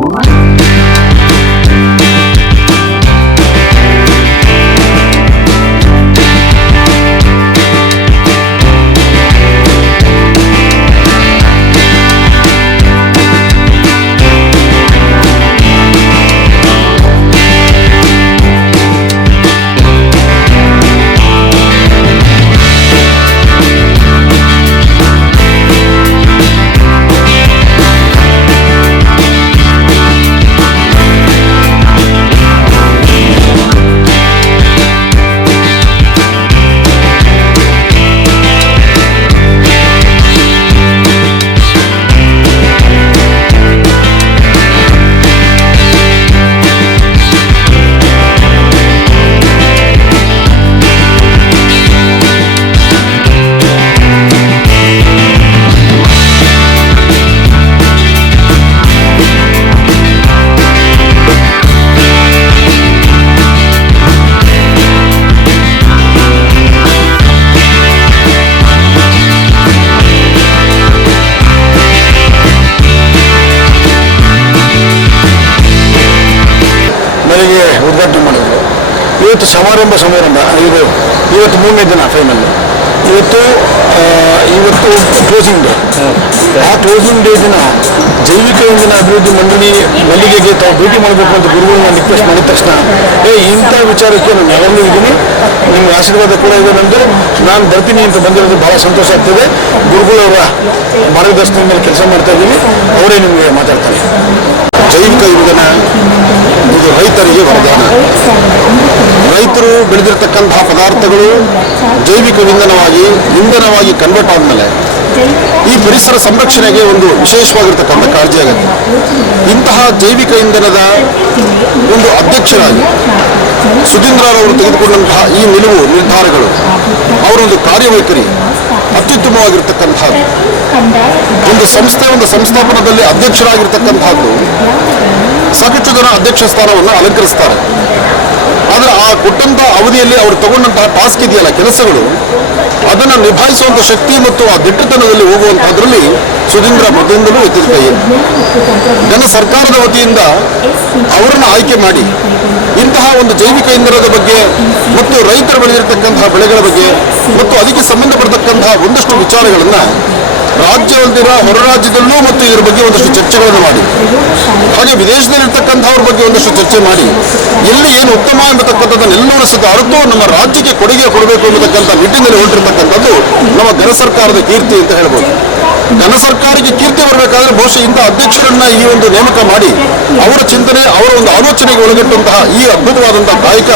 Whoa. ಇವತ್ತು ಸಮಾರಂಭ ಸಮಾರಂಭ. ಇದು ಇವತ್ತು ಮೂರನೇ ದಿನ ಫೈನಲ್ ಇವತ್ತು ಇವತ್ತು ಕ್ಲೋಸಿಂಗ್ ಡೇ ಆ ಕ್ಲೋಸಿಂಗ್ ಡೇ ದಿನ ಜೈವಿಕ ಇಂಧನ ಅಭಿವೃದ್ಧಿ ಮಂಡಳಿ ಮಲ್ಲಿಗೆಗೆ ತಾವು ಭೇಟಿ ಮಾಡಬೇಕು ಅಂತ ಗುರುಗಳನ್ನ ರಿಕ್ವೆಸ್ಟ್ ಮಾಡಿದ ತಕ್ಷಣ, ಏ, ಇಂಥ ವಿಚಾರಕ್ಕೆ ನಾನು ಯಾವಾಗಲೂ ಇದ್ದೀನಿ. ನಿಮ್ಗೆ ಆಶೀರ್ವಾದ ಕೂಡ ಇದೆ ನಂದು. ನಾನು ಬರ್ತೀನಿ ಅಂತ ಬಂದಿರೋದು ಬಹಳ ಸಂತೋಷ ಆಗ್ತದೆ. ಗುರುಗಳವರ ಮಾರ್ಗದರ್ಶನದ ಮೇಲೆ ಕೆಲಸ ಮಾಡ್ತಾ ಇದ್ದೀನಿ. ಅವರೇ ನಿಮಗೆ ಮಾತಾಡ್ತಾರೆ. ಜೈವಿಕ ಇಂಧನ ಇದು ರೈತರಿಗೆ ವರದಾನ. ರೈತರು ಬೆಳೆದಿರ್ತಕ್ಕಂತಹ ಪದಾರ್ಥಗಳು ಜೈವಿಕ ಇಂಧನವಾಗಿ ಇಂಧನವಾಗಿ ಕನ್ವರ್ಟ್ ಆದಮೇಲೆ ಈ ಪರಿಸರ ಸಂರಕ್ಷಣೆಗೆ ಒಂದು ವಿಶೇಷವಾಗಿರ್ತಕ್ಕಂಥ ಕಾಳಜಿ ಆಗುತ್ತೆ ಇಂತಹ ಜೈವಿಕ ಇಂಧನದ ಒಂದು ಅಧ್ಯಕ್ಷರಾಗಿ ಸುಧೀಂದ್ರರವರು ತೆಗೆದುಕೊಂಡಂತಹ ಈ ನಿಲುವು, ನಿರ್ಧಾರಗಳು ಅವರೊಂದು ಕಾರ್ಯವೈಖರಿ, ಅತ್ಯುತ್ತಮವಾಗಿರ್ತಕ್ಕಂಥದ್ದು. ಒಂದು ಸಂಸ್ಥೆ, ಒಂದು ಸಂಸ್ಥಾಪನದಲ್ಲಿ ಅಧ್ಯಕ್ಷರಾಗಿರ್ತಕ್ಕಂಥದ್ದು ಸಾಕಷ್ಟು ಜನ ಅಧ್ಯಕ್ಷ ಸ್ಥಾನವನ್ನು ಅಲಂಕರಿಸ್ತಾರೆ. ಆದರೆ ಆ ಕೊಟ್ಟಂತಹ ಅವಧಿಯಲ್ಲಿ ಅವರು ತಗೊಂಡಂತಹ ಟಾಸ್ಕ್ ಇದೆಯಲ್ಲ, ಕೆಲಸಗಳು, ಅದನ್ನು ನಿಭಾಯಿಸುವಂಥ ಶಕ್ತಿ ಮತ್ತು ಆ ದಿಟ್ಟತನದಲ್ಲಿ ಹೋಗುವಂಥದ್ರಲ್ಲಿ ಸುಧೀಂದ್ರ ಮೊದಲಿಂದಲೂ ಎತ್ತಿದ ನನ್ನ ಸರ್ಕಾರದ ವತಿಯಿಂದ ಅವರನ್ನು ಆಯ್ಕೆ ಮಾಡಿ, ಇಂತಹ ಒಂದು ಜೈವಿಕ ಇಂಧನದ ಬಗ್ಗೆ ಮತ್ತು ರೈತರು ಬೆಳೆದಿರತಕ್ಕಂತಹ ಬೆಳೆಗಳ ಬಗ್ಗೆ ಮತ್ತು ಅದಕ್ಕೆ ಸಂಬಂಧಪಡತಕ್ಕಂತಹ ಒಂದಷ್ಟು ವಿಚಾರಗಳನ್ನು ರಾಜ್ಯವಲ್ದಿರ ಹೊರ ರಾಜ್ಯದಲ್ಲೂ ಮತ್ತು ಇದರ ಬಗ್ಗೆ ಒಂದಷ್ಟು ಚರ್ಚೆಗಳನ್ನು ಮಾಡಿ. ಹಾಗೆ ವಿದೇಶದಲ್ಲಿರ್ತಕ್ಕಂಥವ್ರ ಬಗ್ಗೆ ಒಂದಷ್ಟು ಚರ್ಚೆ ಮಾಡಿ. ಎಲ್ಲಿ ಏನು ಉತ್ತಮ ಎಂಬತಕ್ಕಂಥದ್ದನ್ನೆಲ್ಲವೂ ಸಹ ಅರಿತು ನಮ್ಮ ರಾಜ್ಯಕ್ಕೆ ಕೊಡುಗೆ ಕೊಡಬೇಕು ಎಂಬತಕ್ಕಂಥ ನಿಟ್ಟಿನಲ್ಲಿ ಹೊರಟಿರ್ತಕ್ಕಂಥದ್ದು ನಮ್ಮ ಘನ ಸರ್ಕಾರದ ಕೀರ್ತಿ ಅಂತ ಹೇಳ್ಬೋದು. ಘನ ಸರ್ಕಾರಕ್ಕೆ ಕೀರ್ತಿ ಬರಬೇಕಾದ್ರೆ ಬಹುಶಃ ಇಂಥ ಅಧ್ಯಕ್ಷರನ್ನ ಈ ಒಂದು ನೇಮಕ ಮಾಡಿ ಅವರ ಚಿಂತನೆ, ಅವರ ಒಂದು ಆಲೋಚನೆಗೆ ಒಳಗಟ್ಟುವಂತಹ ಈ ಅದ್ಭುತವಾದಂತಹ ಕಾಯಕ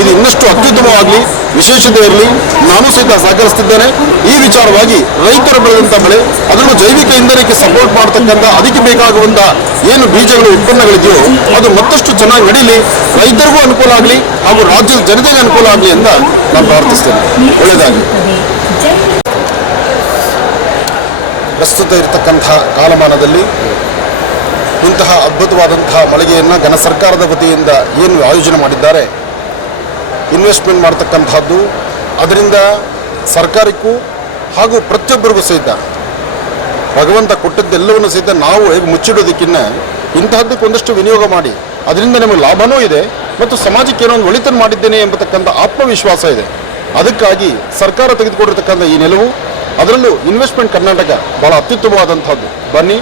ಇದು ಇನ್ನಷ್ಟು ಅತ್ಯುತ್ತಮವಾಗಲಿ. ವಿಶೇಷತೆ ಇರಲಿ, ನಾನು ಸಹಿತ ಸಹಕರಿಸ್ತಿದ್ದೇನೆ. ಈ ವಿಚಾರವಾಗಿ ರೈತರು ಬೆಳೆದಂಥ ಬೆಳೆ, ಅದನ್ನು ಜೈವಿಕ ಇಂಧನಕ್ಕೆ ಸಪೋರ್ಟ್ ಮಾಡತಕ್ಕಂಥ ಅದಕ್ಕೆ ಬೇಕಾಗುವಂಥ ಏನು ಬೀಜಗಳು, ಉತ್ಪನ್ನಗಳಿದೆಯೋ, ಅದು ಮತ್ತಷ್ಟು ಚೆನ್ನಾಗಿ ನಡೀಲಿ. ರೈತರಿಗೂ ಅನುಕೂಲ ಆಗಲಿ, ಹಾಗೂ ರಾಜ್ಯದ ಜನತೆಗೆ ಅನುಕೂಲ ಆಗಲಿ ಅಂತ ನಾನು ಪ್ರಾರ್ಥಿಸ್ತೇನೆ. ಒಳ್ಳೆಯದಾಗಲಿ. ಪ್ರಸ್ತುತ ಇರತಕ್ಕಂಥ ಕಾಲಮಾನದಲ್ಲಿ ಇಂತಹ ಅದ್ಭುತವಾದಂತಹ ಮಳಿಗೆಯನ್ನು ಘನ ಸರ್ಕಾರದ ವತಿಯಿಂದ ಏನು ಆಯೋಜನೆ ಮಾಡಿದ್ದಾರೆ? ಇನ್ವೆಸ್ಟ್ಮೆಂಟ್ ಮಾಡ್ತಕ್ಕಂಥದ್ದು ಅದರಿಂದ ಸರ್ಕಾರಕ್ಕೂ ಹಾಗೂ ಪ್ರತಿಯೊಬ್ಬರಿಗೂ ಸಹಿತ ಭಗವಂತ ಕೊಟ್ಟದ್ದೆಲ್ಲವನ್ನು ಸಹಿತ ನಾವು ಹೇಗೆ ಮುಚ್ಚಿಡೋದಕ್ಕಿನ್ನ ಇಂತಹದ್ದಕ್ಕೆ ಒಂದಷ್ಟು ವಿನಿಯೋಗ ಮಾಡಿ. ಅದರಿಂದ ನಮಗೆ ಲಾಭನೂ ಇದೆ ಮತ್ತು ಸಮಾಜಕ್ಕೆ ಏನೋ ಒಂದು ಒಳಿತನ್ನು ಮಾಡಿದ್ದೇನೆ ಎಂಬತಕ್ಕಂಥ ಆತ್ಮವಿಶ್ವಾಸ ಇದೆ. ಅದಕ್ಕಾಗಿ ಸರ್ಕಾರ ತೆಗೆದುಕೊಂಡಿರ್ತಕ್ಕಂಥ ಈ ನಿಲುವು, ಅದರಲ್ಲೂ ಇನ್ವೆಸ್ಟ್ಮೆಂಟ್ ಕರ್ನಾಟಕ ಬಹಳ ಅತ್ಯುತ್ತಮವಾದಂಥದ್ದು ಬನ್ನಿ.